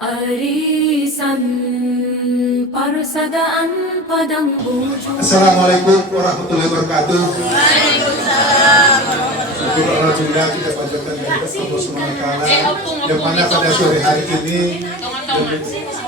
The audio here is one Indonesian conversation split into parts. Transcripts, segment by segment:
Arisan Parsadaan Padang Bujur. Assalamualaikum warahmatullahi wabarakatuh. Waalaikumsalam. Alhamdulillah kita panjatkan kepada Allah Subhanahu wa taala yang mana pada sore hari ini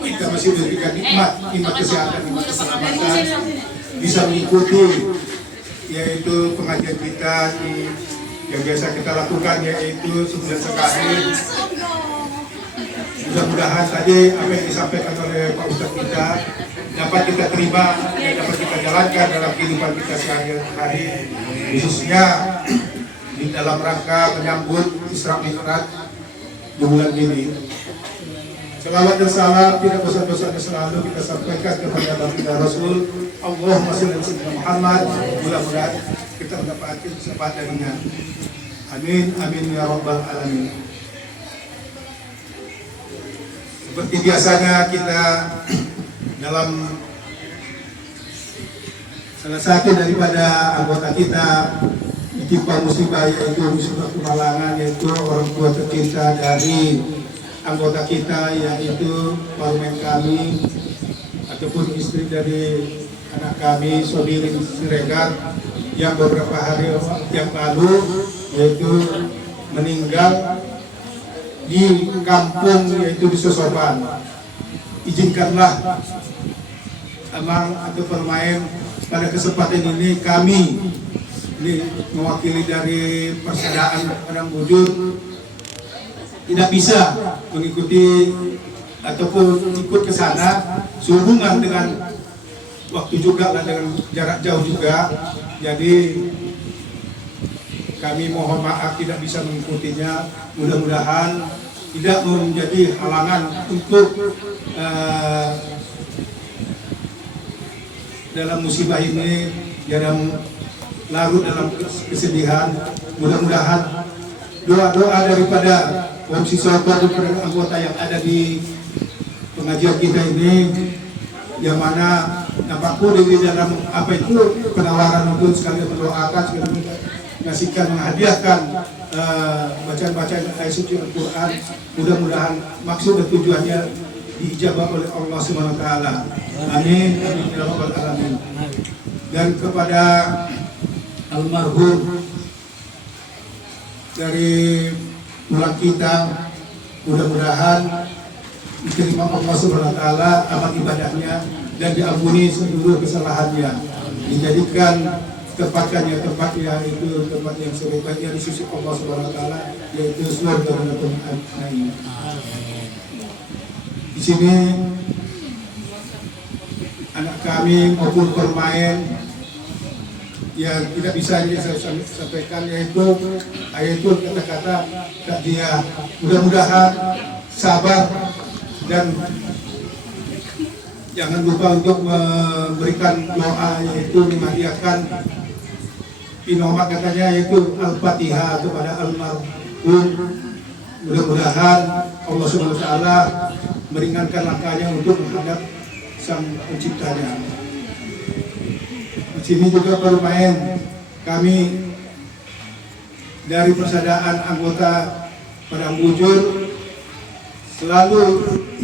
kita masih diberikan nikmat kesehatan, nikmat keselamatan, bisa mengikuti yaitu pengajian kita yang biasa kita lakukan yaitu sebulan sekali. Mudah-mudahan tadi apa yang disampaikan oleh Pak Ustadz kita dapat kita terima dan dapat kita jalankan dalam kehidupan kita sehari-hari, khususnya di dalam rangka menyambut Isra Mi'raj di bulan ini. Selawat dan salam tidak bosan-bosannya selalu kita sampaikan kepada baginda Rasul. Allahumma shalli ala sayyidina Muhammad. Mudah-mudahan kita mendapatkan syafaat darinya. Amin amin ya rabbal alamin. Seperti biasanya kita dalam salah satu daripada anggota kita ditimpa musibah, yaitu musibah kemalangan, yaitu orang tua tercinta dari anggota kita, yaitu parlemen kami ataupun istri dari anak kami, Saudari Siregar, yang beberapa hari yang lalu yaitu meninggal di kampung yaitu di Sosoban. Izinkanlah Amang atau permain pada kesempatan ini kami mewakili dari Persaudaraan Padang Bujur tidak bisa mengikuti ataupun ikut ke sana sehubungan dengan waktu juga dan dengan jarak jauh juga, jadi kami mohon maaf tidak bisa mengikutinya. Mudah-mudahan tidak menjadi halangan untuk dalam musibah ini, dalam larut dalam kesedihan. Mudah-mudahan doa-doa daripada Wamsi Sobat dan anggota yang ada di pengajian kita ini, yang mana nampakku di dalam apa itu penawaran untuk sekali mendoakan, sekali ngasihkan, menghadiahkan bacaan-bacaan ayat suci Al-Quran. Mudah-mudahan maksud dan tujuannya diijabah oleh Allah Subhanahu wa taala. Amin amin ya rabbal alamin. Dan kepada almarhum dari tulang kita, mudah-mudahan diterima Allah Subhanahu wa taala amal ibadahnya dan diampuni seluruh kesalahannya, dijadikan tempatnya itu tempat yang sebaik-baiknya di sisi Allah Subhanahu wa taala, yaitu surga Jannatul Naim. Di sini anak kami maupun permain yang tidak bisa saya sampaikan, yaitu kata-kata dia. Mudah-mudahan sabar dan jangan lupa untuk memberikan doa, yaitu menghadiahkan Inoma katanya yaitu Al-Fatihah kepada almarhum. Mudah-mudahan Allah Subhanahu wa taala meringankan langkahnya untuk menghadap Sang Penciptanya. Di sini juga bermain kami dari persaudaraan anggota Padang Bujur selalu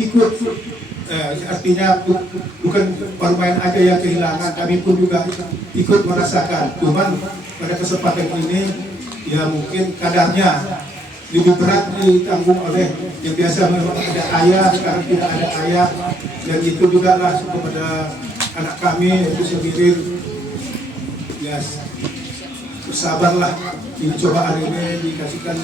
ikut, artinya bukan bermain aja yang kehilangan, kami pun juga ikut merasakan. Cuman pada kesempatan ini ya mungkin kadarnya lebih berat ditanggung oleh yang biasa memang ada ayah, sekarang tidak ada ayah. Dan itu juga lah kepada anak kami yaitu Saudari, ya bersabarlah, ini cobaan ini dikasihkan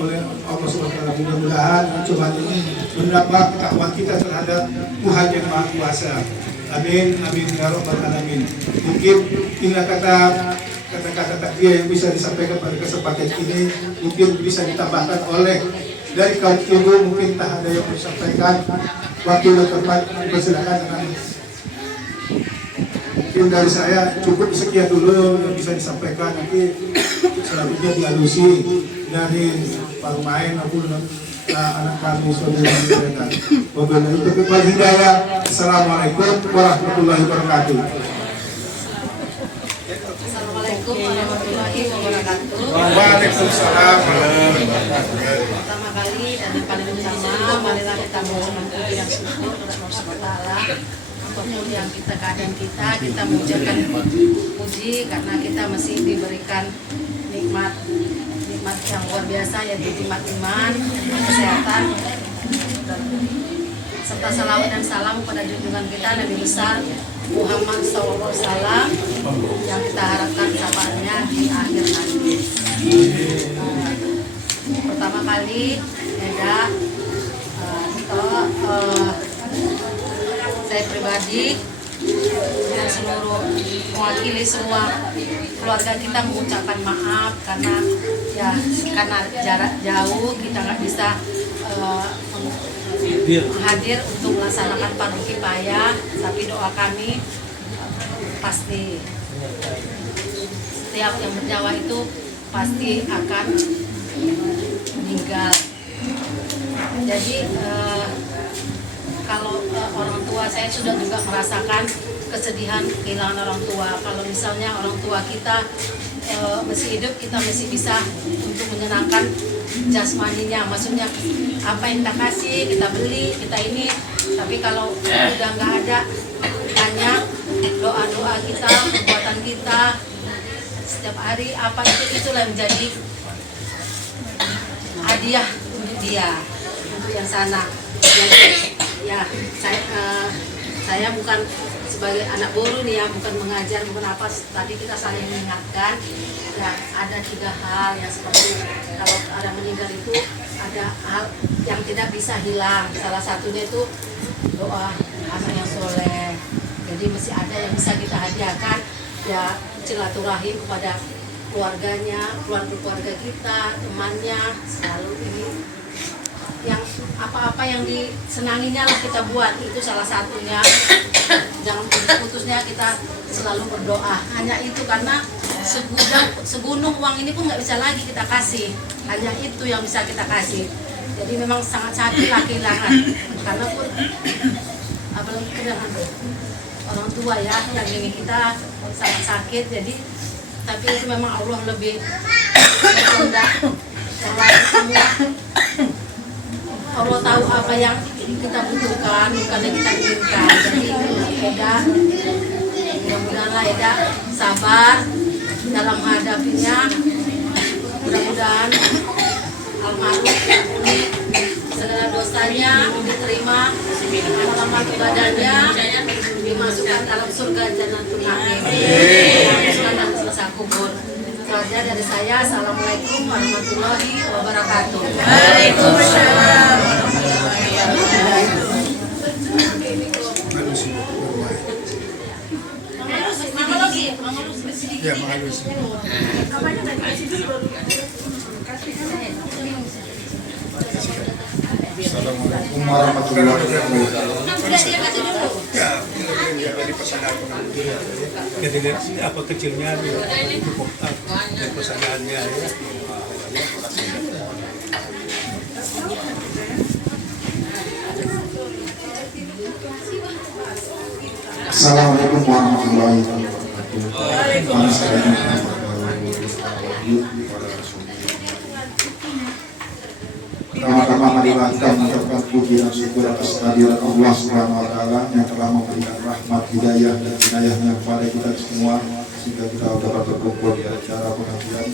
oleh Allah SWT. Mudah-mudahan cobaan ini menambah ketakwaan kita terhadap Tuhan yang Maha Kuasa. Amin amin ya rabbal alamin. Mungkin inilah kata-kata takdir yang bisa disampaikan pada kesempatan ini, mungkin bisa ditambahkan oleh dari kaum ibu. Mungkin tak ada yang disampaikan, waktu dan tempat dipersilakan. Mungkin dari saya cukup sekian dulu yang bisa disampaikan. Nanti selanjutnya dialusi dari pemain maupun anak kami Saudari mereka. Wabillahi taufiq wal hidayah. Assalamualaikum warahmatullahi wabarakatuh. Assalamualaikum warahmatullahi wabarakatuh. Waalaikumsalam. Pertama kali dan yang paling utama, marilah kita mohon puji dan syukur kepada Allah Subhanahu wa Ta'ala untuk yang keadaan kita mengucapkan puji karena kita masih diberikan nikmat yang luar biasa, yaitu nikmat iman, kesehatan, serta salawat dan salam pada junjungan kita Nabi besar Muhammad SAW yang kita harapkan syafaatnya di akhir nanti. Pertama kali saya pribadi dan seluruh mewakili semua keluarga kita mengucapkan maaf karena jarak jauh kita nggak bisa hadir untuk melaksanakan fardu kifayah, tapi doa kami pasti setiap yang bernyawa itu pasti akan meninggal. Jadi kalau orang tua, saya sudah juga merasakan kesedihan kehilangan orang tua. Kalau misalnya orang tua kita masih hidup, kita masih bisa untuk menyenangkan jasmaninya, maksudnya apa yang kita kasih, kita beli, kita ini. Tapi kalau udah nggak ada, hanya doa-doa kita, perbuatan kita setiap hari, apa itulah menjadi hadiah untuk dia, untuk yang sana. Jadi, ya saya bukan sebagai anak guru nih ya, bukan mengajar, bukan apa. Tadi kita saling mengingatkan. Ya, ada 3 hal yang seperti kalau orang meninggal itu ada hal yang tidak bisa hilang. Salah satunya itu doa anak yang soleh. Jadi masih ada yang bisa kita hadiahkan, ya silaturahim kepada keluarganya, keluarga kita, temannya, selalu ini yang apa-apa yang disenanginya lah kita buat, itu salah satunya. Jangan putus-putusnya kita selalu berdoa. Hanya itu, karena segunung uang ini pun nggak bisa lagi kita kasih. Hanya itu yang bisa kita kasih. Jadi memang sangat sakit lah kehilangan. Karena pun apalagi kehilangan orang tua ya, yang ini kita sangat sakit. Jadi tapi itu memang Allah lebih berkehendak. Yang lain semua Allah tahu apa yang kita butuhkan, bukan yang kita inginkan. Jadi Eda, mudah-mudahan Eda sabar dalam menghadapinya. Mudah-mudahan almarhum ini segala dosanya diterima, amalan ibadahnya dimasukkan dalam surga Jannatul Na'im, dimasukkan dalam selesai kubur. Saja dari saya, assalamualaikum warahmatullahi wabarakatuh. Waalaikumsalam. Ya, mengalus. Assalamualaikum warahmatullahi wabarakatuh. Ya, dari pesanan jadi apa kecilnya cukup dari pesanannya ya. Assalamualaikum warahmatullahi wabarakatuh. Pertama-tama marilah kita mengucapkan puji dan syukur atas kehadiran Allah Subhanahu wa Ta'ala yang telah memberikan rahmat, hidayah dan inayahnya kepada kita semua sehingga kita dapat berkumpul di acara pengajian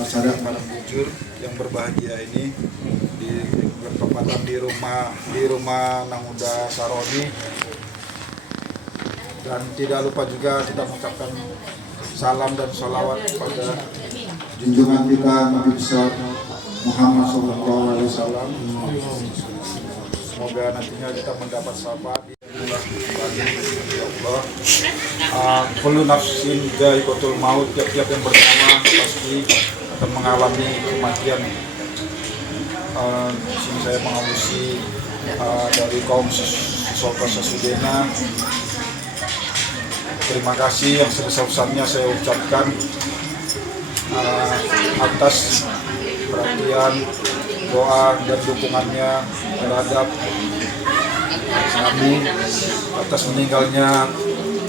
Pasadah Padang Bujur yang berbahagia ini bertepatan di rumah Namuda Saroni. Dan tidak lupa juga kita mengucapkan salam dan sholawat kepada junjungan kita Nabi besar Muhammad SAW. Semoga nantinya kita mendapat syafaat di Allah. Kullu nafsin dha'iqatul maut, tiap-tiap yang bernyawa pasti akan mengalami kematian. Di sini saya mengamusi dari kaum Soka Sasudena. Terima kasih yang sebesar-besarnya saya ucapkan atas perhatian, doa dan dukungannya terhadap kami atas meninggalnya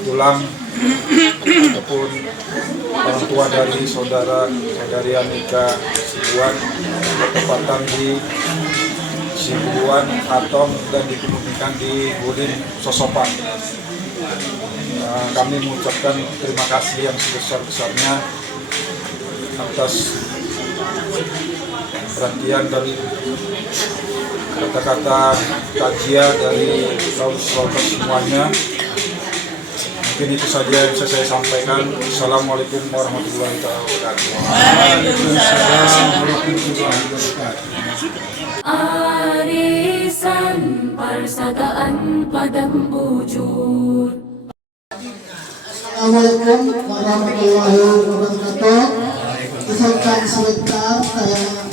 tulang ataupun orang tua dari saudari Anika Sibuan bertepatan di Sibuan Atong dan dikemudikan di Gudin Sosopan. Kami mengucapkan terima kasih yang sebesar-besarnya atas perhatian dan kata-kata tajia dari saudara semuanya. Mungkin itu saja yang bisa saya sampaikan. Assalamualaikum warahmatullahi wabarakatuh. Waalaikumsalam warahmatullahi wabarakatuh. Arisan Persaudaraan Padang Bujur. Assalamualaikum warahmatullahi wabarakatuh. Izinkan sebentar saya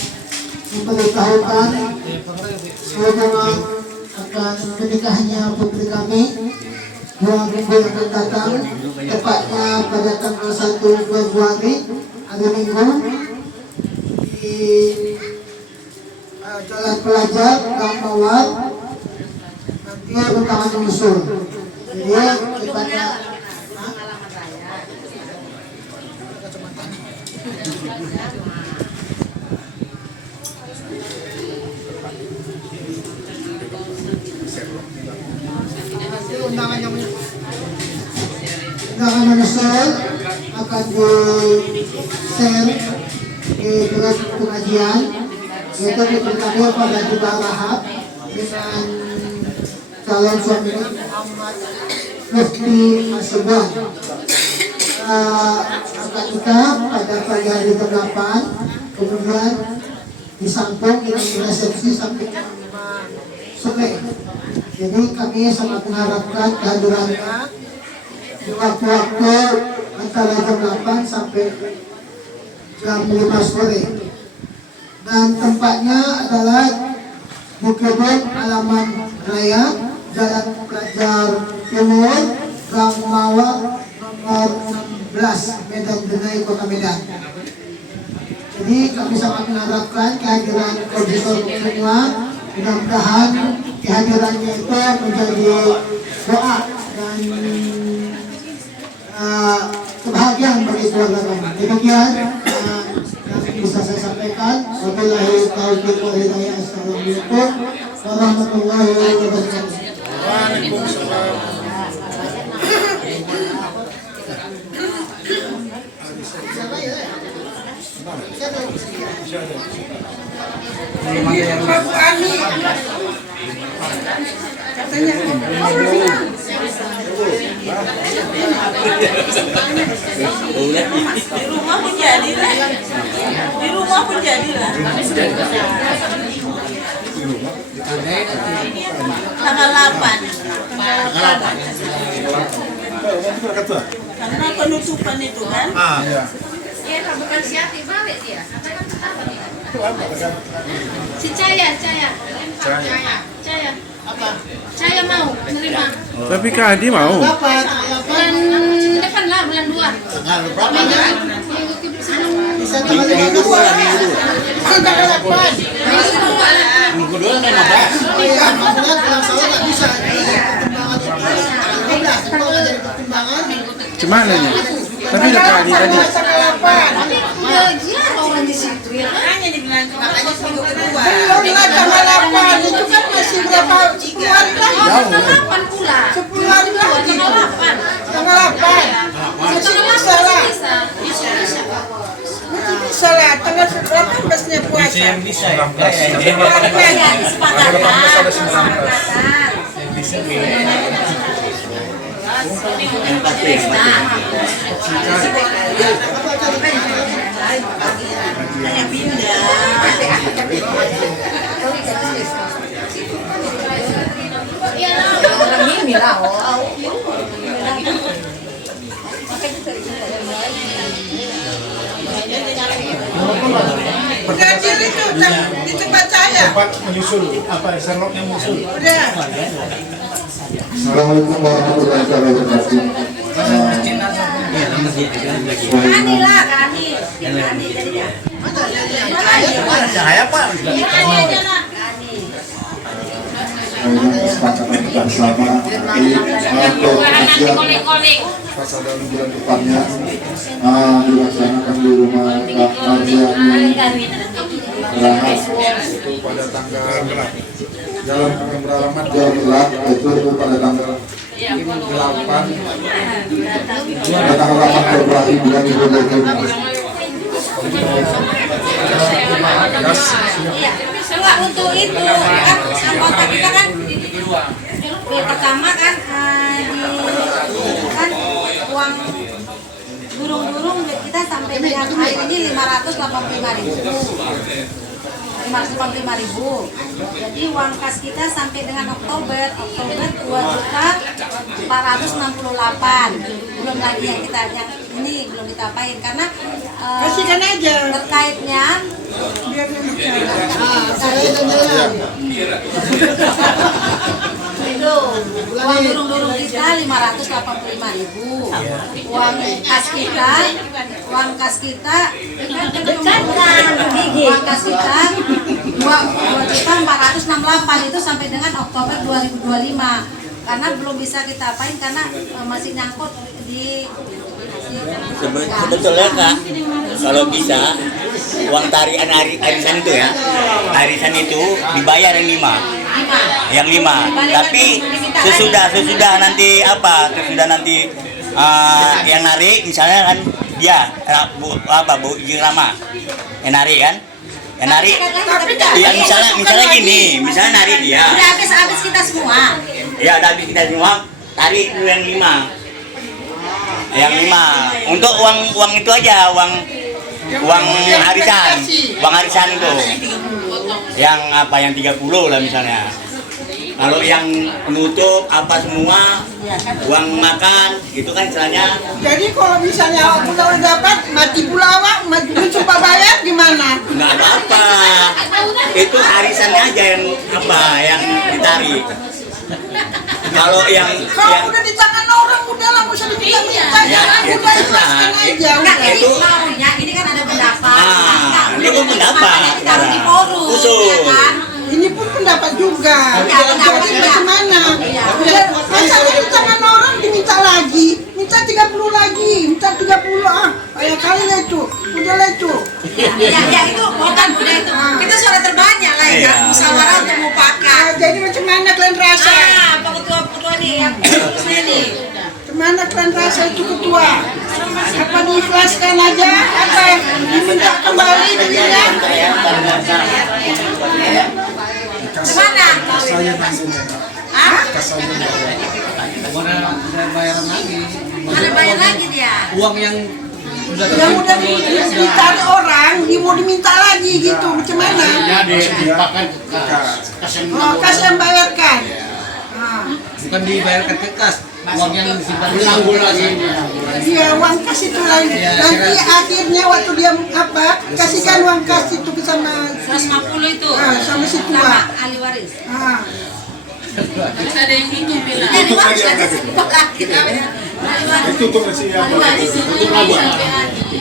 memberitahukan sehubungan akan menikahnya putri kami 2 minggu yang akan datang, tepatnya pada tanggal 1 Februari hari Minggu di Jalan Pelajar Gang Mawar, nanti undangan menyusul. Jadi tepatnya undangan menyusul akan di-share di grup pengajian, yaitu putri kami pada juga Rahab dengan calon suaminya Muhammad Mufti Asibuan. Akan nikah pada pagi hari ke-8, kemudian disambung dengan resepsi sampai jam 5 sore. Jadi kami sangat mengharapkan kehadirannya di waktu-waktu antara jam 8 sampai jam 5 sore. Dan tempatnya adalah di Gedung Alaman Raya, Jalan Pelajar Timur, Gang Mawar nomor 16, Medan Denai, Kota Medan. Jadi kami sangat mengharapkan kehadiran auditor semua. Mudah-mudahan kehadirannya itu menjadi doa dan kebahagiaan bagi keluarga kami. Demikian yang bisa saya sampaikan. Wabillahi taufiq wal hidayah. Assalamualaikum warahmatullahi wabarakatuh. Waalaikumsalam. Di rumah pun jadilah. Tanggal 8. Karena penutupan itu kan. Iya, bukan siapa balik dia. Si Caya. Apa? Caya mau menerima. Tapi Kak Adi mau. Bulan depan lah, bulan 2. Bisa tanggal 2. Minggu 2 kan ada. Iya, maksudnya kalau saya nggak bisa. Pertimbangan itu 15 jadi pertimbangan. Cuma nanya. Tapi udah Kak Adi tadi. Tapi dia orang di situ ya. Makanya dibilang makanya seminggu kedua. Belum lah tanggal 8 itu kan masih berapa bulan kan? Tanggal 8 pula. Sebulan lah. Tanggal 8. Tanggal 8. Masih bisa lah. Masih bisa lah. Tanggal 18-nya puasa. Yang bisa ya. Hanya pindah. Orang ini lah. Udah hadir itu di tempat saya. Tempat menyusul apa Sherlocknya menyusul. Udah. Assalamualaikum warahmatullahi wabarakatuh. Kani lah, Kani jadinya. Cahaya Pak. Kani aja lah. Kani. dengan kesepakatan bersama nanti untuk kajian pada bulan depannya dilaksanakan di rumah Kak Mardiani Rahat Itu pada tanggal Jalan Kaki Beralamat Jalan itu pada tanggal 8 Februari 2020. Iya, untuk itu kan anggota kita kan pertama kan kan uang burung-burung kita sampai dengan hari ini 585.000. Jadi uang kas kita sampai dengan Oktober 2.468. Belum lagi yang kita yang ini belum kita apain karena Kasihkan aja. terkaitnya Biar dia uang burung-burung kita 585.000. Uang kas kita uang kas kita 2.468 itu sampai dengan Oktober 2025. Karena belum bisa kita apain karena masih nyangkut di Sebetulnya Kak, kalau bisa uang tarian arisan itu ya, arisan itu dibayar yang 5, tapi sesudah nanti yang narik misalnya kan dia Bu Ijing Rama yang narik kan, yang narik, ya misalnya gini, misalnya narik dia, udah habis kita semua. Ya udah habis kita semua, tarik dulu yang 5. Yang 5 untuk uang itu aja, uang arisan itu yang yang 30 lah misalnya. Kalau yang penutup apa semua uang makan itu kan istilahnya. Jadi kalau misalnya awak udah dapat mati pula awak mencoba bayar gimana? Nggak apa-apa, itu arisannya aja yang ditarik. Kalau Kalau udah di tangan orang udah lah, usah diminta-minta, jangan udah ikhlaskan aja. Enggak, Udah. ini maunya ini kan ada pendapat. Ini pun pendapat. Ditaruh di forum, ya kan? Ini pun pendapat juga. Ya, pendapat Jadi juga. bagaimana? Udah, masa udah di tangan orang diminta lagi, minta 30 lagi, minta 30 kayak kali lah itu, udah lah itu. Ya itu bukan udah itu. Kita suara terbanyak lah ya, musyawarah untuk mufakat. Jadi macam mana kalian rasa? Pak ketua nih yang terusnya nih. Kemana kalian rasa itu ketua? Apa diikhlaskan aja? Apa diminta kembali duitnya? Kemana? Hah? Mana bayar lagi dia? Uang yang Yang udah ditarik orang, dia mau diminta lagi gitu, macam mana? Kas yang bayarkan. bukan dibayarkan ke kas, uang yang disimpan dianggur lagi. Iya, uang kas itu lain. Nanti akhirnya waktu dia kasihkan uang kas itu sama 150 itu. sama si tua. Sama ahli waris. Ada yang hitung bilang. Ahli waris Itu tuh masih apa? Itu lawan.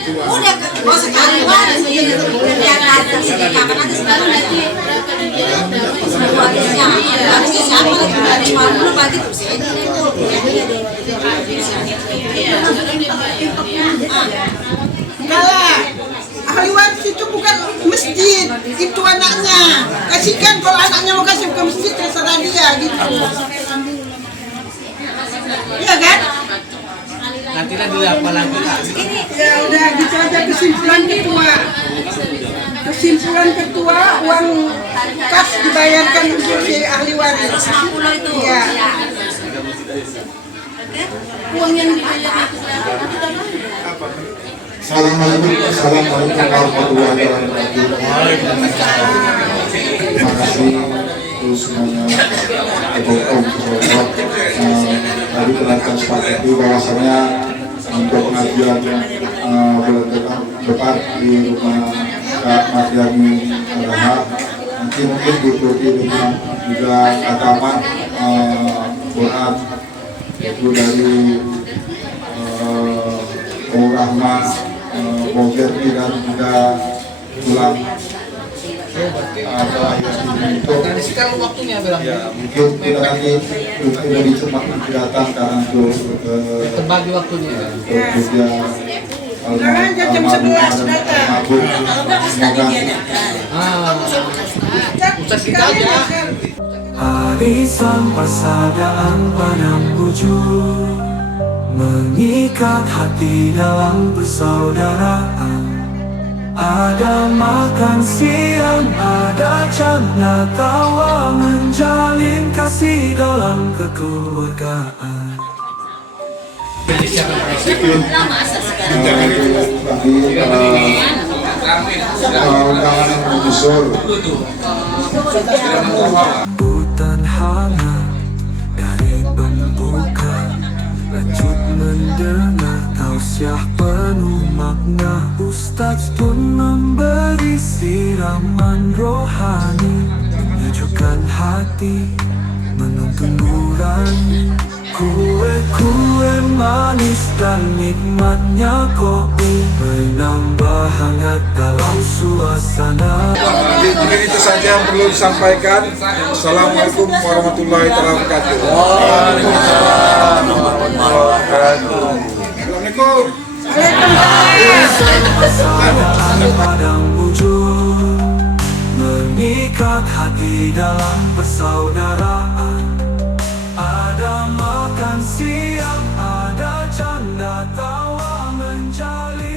Udah masuk ahli waris jadi yang ada sini kapan nanti sekarang lagi. Warisnya siapa lagi dari mana bagi tuh sih. Kalah. Ahli waris itu bukan masjid, itu anaknya. Kasihkan kalau anaknya mau kasih ke masjid terserah dia gitu. Iya kan? Nanti lah dulu apa lagi Kak? Ya udah gitu aja kesimpulan ketua. Kesimpulan ketua uang kas dibayarkan untuk si ahli waris. 150 itu. Iya. Uang yang dibayar itu Assalamualaikum warahmatullahi wabarakatuh. Terima kasih untuk semuanya. Tadi telah kami sepakati bahwasanya untuk pengajian bulan depan di rumah Kak Mardiani Rahat mungkin diikuti dengan juga kataman Quran itu dari Rahma Bogerti dan juga tulang Nah, sekarang waktunya bilang. Ya, mungkin kita nanti lebih cepat datang karena untuk Terbagi waktunya. kerja Jangan jam 11 datang. semoga Pusat kita aja. Arisan persaudaraan padang bujur mengikat hati dalam persaudaraan. Ada makan siang, ada canda tawa, menjalin kasih dalam kekeluargaan. undangan yang menyusul. Hutan hangat dari pembuka, lanjut mendengar tausiah penuh makna. Ustaz pun memberi siraman rohani, menyejukkan hati, menuntun nurani. Kue-kue manis dan nikmatnya kopi menambah hangat dalam suasana. Mungkin itu saja yang perlu disampaikan. Assalamualaikum warahmatullahi wabarakatuh. Assalamualaikum. Padang bujur mengikat hati dalam persaudaraan. Ada makan siang, ada canda tawa, menjalin